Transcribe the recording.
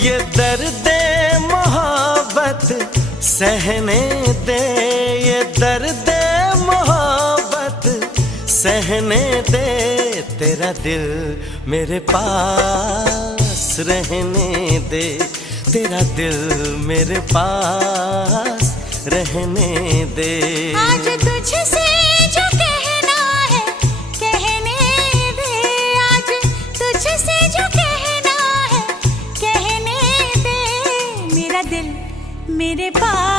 ये दर्द मोहब्बत सहने दे, ये दर्द मोहब्बत सहने दे। तेरा दिल मेरे पास रहने दे, तेरा दिल मेरे पास रहने दे। आज तुझसे जो कहना है कहने दे, आज तुझसे जो कहना है कहने दे। मेरा दिल मेरे पास